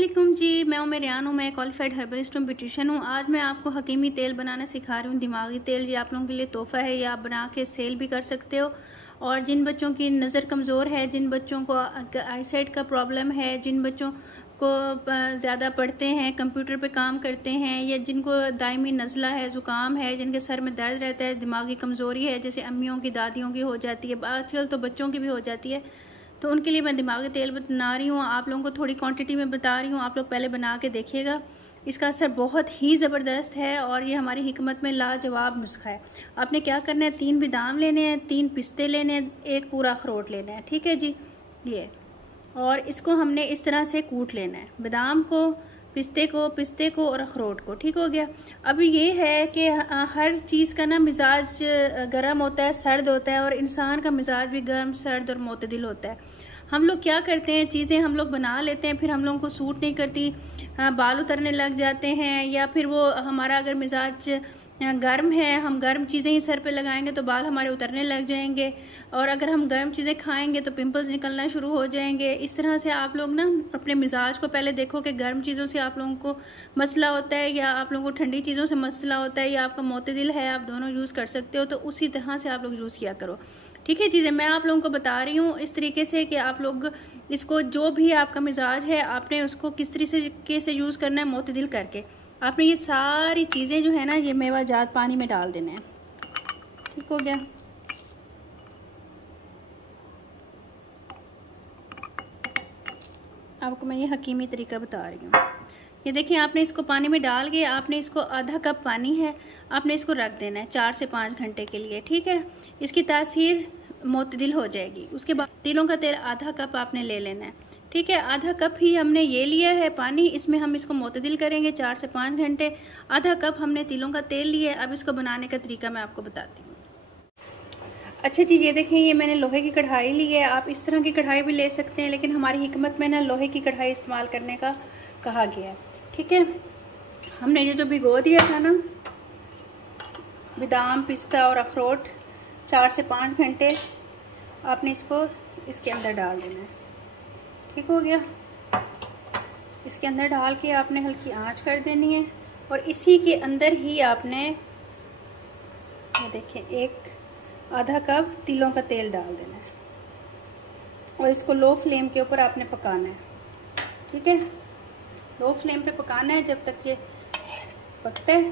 अस्सलामुअलैकुम जी, मैं उमेरियान हूँ। मैं क्वालिफाइड हर्बलिस्ट हूँ, ब्यूटिशियन हूँ। आज मैं आपको हकीमी तेल बनाना सिखा रही हूँ। दिमागी तेल ये आप लोगों के लिए तोहफा है, ये आप बना के सेल भी कर सकते हो। और जिन बच्चों की नज़र कमज़ोर है, जिन बच्चों को आईसाइट का प्रॉब्लम है, जिन बच्चों को ज़्यादा पढ़ते हैं, कंप्यूटर पे काम करते हैं, या जिनको दायमी नज़ला है, ज़ुकाम है, जिनके सर में दर्द रहता है, दिमागी कमज़ोरी है, जैसे अम्मियों की दादियों की हो जाती है, आजकल तो बच्चों की भी हो जाती है, तो उनके लिए मैं दिमागी तेल बना रही हूँ। आप लोगों को थोड़ी क्वांटिटी में बता रही हूँ, आप लोग पहले बना के देखिएगा। इसका असर बहुत ही ज़बरदस्त है और ये हमारी हिकमत में लाजवाब नुस्खा है। आपने क्या करना है, 3 बादाम लेने हैं, 3 पिस्ते लेने हैं, 1 पूरा अखरोट लेना है, ठीक है जी। ये और इसको हमने इस तरह से कूट लेना है, बादाम को, पिस्ते को और अखरोट को। ठीक हो गया। अब ये है कि हर चीज़ का ना मिजाज गर्म होता है, सर्द होता है, और इंसान का मिजाज भी गर्म, सर्द और मुतदिल होता है। हम लोग क्या करते हैं, चीज़ें हम लोग बना लेते हैं, फिर हम लोगों को सूट नहीं करती, बाल उतरने लग जाते हैं, या फिर वो हमारा अगर मिजाज गर्म है, हम गर्म चीज़ें ही सर पे लगाएंगे तो बाल हमारे उतरने लग जाएंगे, और अगर हम गर्म चीज़ें खाएंगे तो पिंपल्स निकलना शुरू हो जाएंगे। इस तरह से आप लोग ना अपने मिजाज को पहले देखो कि गर्म चीज़ों से आप लोगों को मसला होता है, या आप लोगों को ठंडी चीज़ों से मसला होता है, या आपका मोतदिल है, आप दोनों यूज़ कर सकते हो। तो उसी तरह से आप लोग यूज़ किया करो, ठीक है चीज़ें मैं आप लोगों को बता रही हूँ इस तरीके से कि आप लोग इसको, जो भी आपका मिजाज है, आपने उसको किस तरीके से यूज़ करना है, मोतदिल करके आपने ये सारी चीज़ें जो है ना, ये मेवा जात पानी में डाल देना है। ठीक हो गया। आपको मैं ये हकीमी तरीका बता रही हूँ। ये देखिए, आपने इसको पानी में डाल के, आपने इसको आधा कप पानी है, आपने इसको रख देना है 4 से 5 घंटे के लिए, ठीक है। इसकी तासीर मुतदिल हो जाएगी। उसके बाद तिलों का तेल आधा कप आपने ले लेना है, ठीक है। आधा कप ही हमने ये लिया है पानी, इसमें हम इसको मुतदिल करेंगे 4 से 5 घंटे। आधा कप हमने तिलों का तेल लिया है। अब इसको बनाने का तरीका मैं आपको बताती हूँ। अच्छा जी, ये देखें, ये मैंने लोहे की कढ़ाई ली है। आप इस तरह की कढ़ाई भी ले सकते हैं, लेकिन हमारी हिकमत में ना लोहे की कढ़ाई इस्तेमाल करने का कहा गया है, ठीक है। हमने ये जो भिगो दिया था ना, बादाम, पिस्ता और अखरोट, 4 से 5 घंटे, आपने इसको इसके अंदर डाल देना है। ठीक हो गया। इसके अंदर डाल के आपने हल्की आंच कर देनी है, और इसी के अंदर ही आपने ये देखें आधा कप तिलों का तेल डाल देना है, और इसको लो फ्लेम के ऊपर आपने पकाना है, ठीक है। लो फ्लेम पे पकाना है जब तक ये पकता है,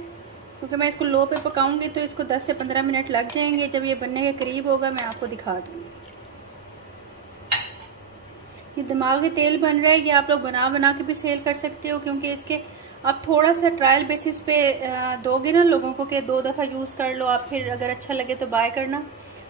क्योंकि मैं इसको लो पे पकाऊंगी तो इसको 10 से 15 मिनट लग जाएंगे। जब ये बनने के करीब होगा मैं आपको दिखा दूंगी। ये दिमागी तेल बन रहा है, ये आप लोग बना के भी सेल कर सकते हो, क्योंकि इसके आप थोड़ा सा ट्रायल बेसिस पे दोगे ना लोगों को कि 2 दफ़ा यूज़ कर लो, आप फिर अगर अच्छा लगे तो बाय करना,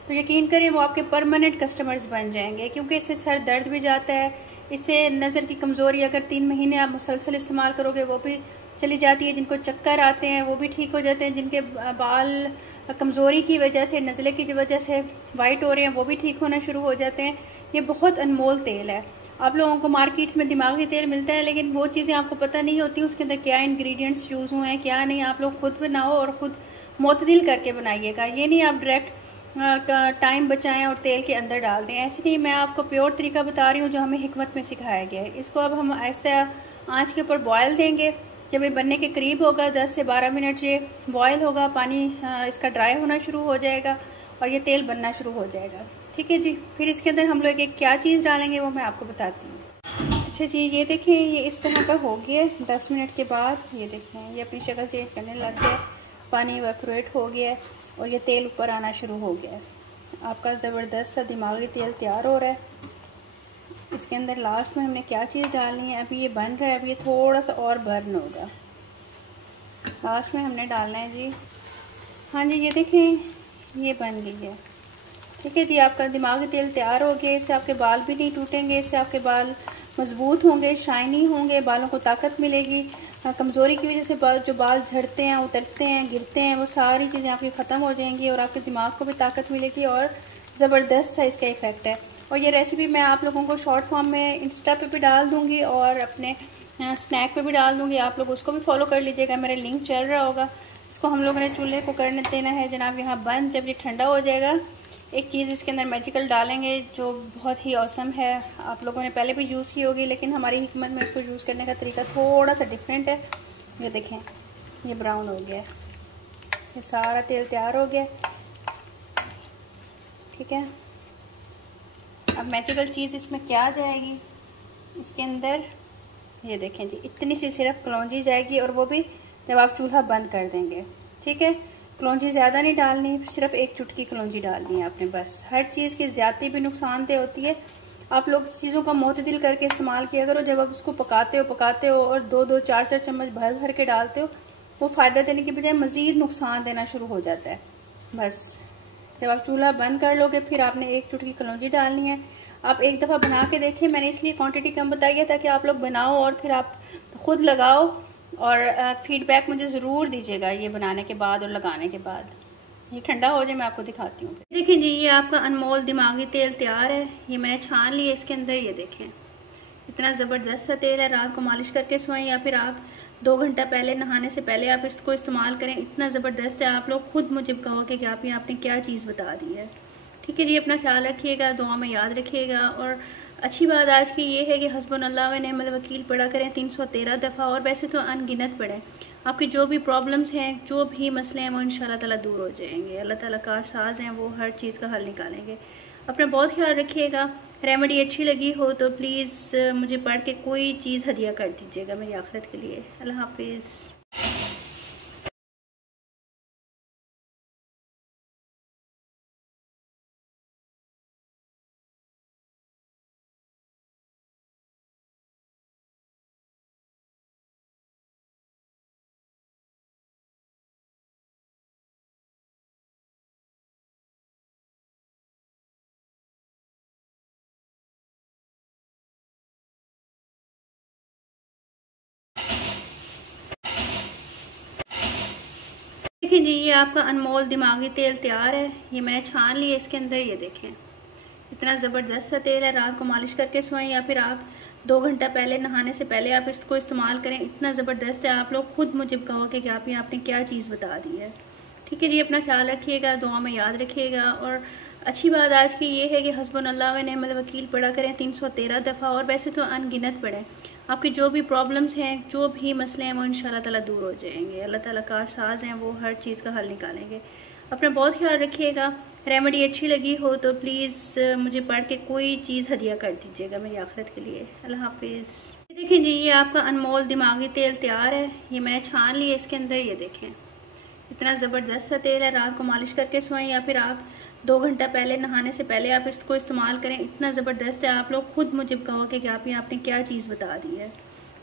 तो यकीन करें वो आपके परमानेंट कस्टमर्स बन जाएंगे। क्योंकि इससे सर दर्द भी जाता है, इससे नज़र की कमज़ोरी अगर 3 महीने आप मुसलसल इस्तेमाल करोगे वो भी चली जाती है। जिनको चक्कर आते हैं वो भी ठीक हो जाते हैं, जिनके बाल कमज़ोरी की वजह से, नज़ले की वजह से वाइट हो रहे हैं, वो भी ठीक होना शुरू हो जाते हैं। ये बहुत अनमोल तेल है। आप लोगों को मार्केट में दिमागी तेल मिलता है, लेकिन वो चीज़ें आपको पता नहीं होती उसके अंदर क्या इंग्रेडिएंट्स यूज़ हुए हैं, क्या नहीं। आप लोग खुद बनाओ और खुद मुतदिल करके बनाइएगा। ये नहीं आप डायरेक्ट टाइम बचाएं और तेल के अंदर डाल दें, ऐसे नहीं। मैं आपको प्योर तरीका बता रही हूँ जो हमें हिकमत में सिखाया गया है। इसको अब हम आहिस्ता आँच के ऊपर बॉयल देंगे। जब ये बनने के करीब होगा, 10 से 12 मिनट ये बॉयल होगा, पानी इसका ड्राई होना शुरू हो जाएगा और ये तेल बनना शुरू हो जाएगा, ठीक है जी। फिर इसके अंदर हम लोग एक क्या चीज़ डालेंगे वो मैं आपको बताती हूँ। अच्छा जी, ये देखें, ये इस तरह का हो गया। 10 मिनट के बाद ये देखें, ये अपनी शक्ल चेंज करने लग गया, पानी इवेपोरेट हो गया है और ये तेल ऊपर आना शुरू हो गया है। आपका ज़बरदस्त सा दिमागी तेल तैयार हो रहा है। इसके अंदर लास्ट में हमने क्या चीज़ डालनी है, अभी ये बन रहा है, अभी ये थोड़ा सा और बर्न होगा, लास्ट में हमने डालना है जी। हाँ जी, ये देखें, ये बन गई है, ठीक है जी। आपका दिमागी तेल तैयार हो गया। इससे आपके बाल भी नहीं टूटेंगे, इससे आपके बाल मजबूत होंगे, शाइनी होंगे, बालों को ताकत मिलेगी। कमज़ोरी की वजह से जो बाल झड़ते हैं, उतरते हैं, गिरते हैं, वो सारी चीज़ें आपकी ख़त्म हो जाएंगी, और आपके दिमाग को भी ताकत मिलेगी, और ज़बरदस्त सा इसका इफ़ेक्ट है। और ये रेसिपी मैं आप लोगों को शॉर्ट फॉर्म में इंस्टा पे भी डाल दूँगी और अपने स्नैक पे भी डाल दूँगी। आप लोग उसको भी फॉलो कर लीजिएगा, मेरा लिंक चल रहा होगा। इसको हम लोगों ने चूल्हे को करने देना है जनाब यहाँ बंद। जब ये ठंडा हो जाएगा, एक चीज़ इसके अंदर मैजिकल डालेंगे जो बहुत ही औसम है। आप लोगों ने पहले भी यूज़ की होगी, लेकिन हमारी हिकमत में इसको यूज़ करने का तरीका थोड़ा सा डिफरेंट है। ये देखें, ये ब्राउन हो गया, ये सारा तेल तैयार हो गया। ठीक है, अब मैजिकल चीज़ इसमें क्या जाएगी इसके अंदर, ये देखें जी, इतनी सी सिर्फ कलौंजी जाएगी, और वो भी जब आप चूल्हा बंद कर देंगे। ठीक है, कलौंजी ज़्यादा नहीं डालनी, सिर्फ एक चुटकी कलौंजी डालनी है आपने बस। हर चीज़ की ज़्यादती भी नुकसानदेह होती है। आप लोग चीज़ों का मोतदिल करके इस्तेमाल किया करो। जब आप उसको पकाते हो और 2-2, 4-4 चम्मच भर भर के डालते हो, वो फ़ायदा देने की बजाय मज़ीद नुकसान देना शुरू हो जाता है। बस जब आप चूल्हा बंद कर लोगे, फिर आपने एक चुटकी कलौंजी डालनी है। आप एक दफ़ा बना के देखिए, मैंने इसलिए क्वांटिटी कम बताई है ताकि आप लोग बनाओ और फिर आप खुद लगाओ, और फीडबैक मुझे ज़रूर दीजिएगा ये बनाने के बाद और लगाने के बाद। ये ठंडा हो जाए, मैं आपको दिखाती हूँ। देखिए जी, ये आपका अनमोल दिमागी तेल तैयार है। ये मैंने छान लिया इसके अंदर। ये देखें, इतना ज़बरदस्त सा तेल है। रात को मालिश करके सोएं, या फिर आप 2 घंटा पहले, नहाने से पहले आप इसको इस्तेमाल करें। इतना ज़बरदस्त है, आप लोग खुद मुझे कहोगे कि आपने क्या चीज़ बता दी है। ठीक है जी, अपना ख्याल रखिएगा, दुआ में याद रखिएगा। और अच्छी बात आज की ये है कि हस्बुनल्लाह व निअमल वकील पढ़ा करें 313 दफ़ा, और वैसे तो अनगिनत पढ़ें। आपकी जो भी प्रॉब्लम्स हैं, जो भी मसले हैं, वो इंशाल्लाह ताला दूर हो जाएंगे। अल्लाह ताला कारसाज हैं, वो हर चीज़ का हल निकालेंगे। अपना बहुत ख्याल रखिएगा। रेमेडी अच्छी लगी हो तो प्लीज़ मुझे पढ़ के कोई चीज़ हदिया कर दीजिएगा मेरी आखिरत के लिए। अल्लाह हाफिज़। देखिए जी, ये आपका अनमोल दिमागी तेल तैयार है। ये मैंने छान लिया इसके अंदर। ये देखें, इतना ज़बरदस्त सा तेल है। रात को मालिश करके सोएं, या फिर आप 2 घंटा पहले, नहाने से पहले आप इसको इस्तेमाल करें। इतना ज़बरदस्त है, आप लोग खुद मुझे कहोगे कि आपने क्या चीज़ बता दी है। ठीक है जी, अपना ख्याल रखिएगा, दुआ में याद रखिएगा। और अच्छी बात आज की ये है कि हस्बुनल्लाह व निअमल वकील पढ़ा करें 313 दफ़ा, और वैसे तो अनगिनत पढ़ें। आपकी जो भी प्रॉब्लम्स हैं, जो भी मसले हैं, वो इंशाल्लाह ताला दूर हो जाएंगे। अल्लाह ताला कारसाज हैं, वो हर चीज़ का हल निकालेंगे। अपना बहुत ख्याल रखिएगा। रेमेडी अच्छी लगी हो तो प्लीज़ मुझे पढ़ के कोई चीज़ हदिया कर दीजिएगा मेरी आखिरत के लिए। अल्लाह हाफिज़। देखिए जी, ये आपका अनमोल दिमागी तेल तैयार है। ये मैंने छान लिया इसके अंदर। ये देखें, इतना ज़बरदस्त सा तेल है। रात को मालिश करके सोएं, या फिर आप 2 घंटा पहले, नहाने से पहले आप इसको इस्तेमाल करें। इतना ज़बरदस्त है, आप लोग खुद मुझे कहोगे कि आपने क्या चीज़ बता दी है।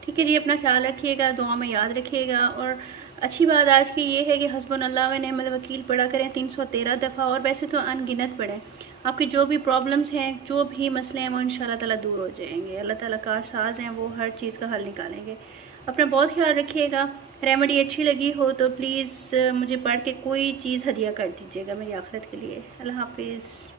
ठीक है जी, अपना ख्याल रखिएगा, दुआ में याद रखिएगा। और अच्छी बात आज की ये है कि हस्बुनल्लाह व निअमल वकील पढ़ा करें 313 दफ़ा, और वैसे तो अनगिनत पढ़ें। आपकी जो भी प्रॉब्लम्स हैं, जो भी मसले हैं, वो इंशाल्लाह ताला दूर हो जाएंगे। अल्लाह ताला कारसाज हैं, वो हर चीज़ का हल निकालेंगे। अपना बहुत ख्याल रखिएगा। रेमेडी अच्छी लगी हो तो प्लीज़ मुझे पढ़ के कोई चीज़ हदिया कर दीजिएगा मेरी आखिरत के लिए। अल्लाह हाफिज़।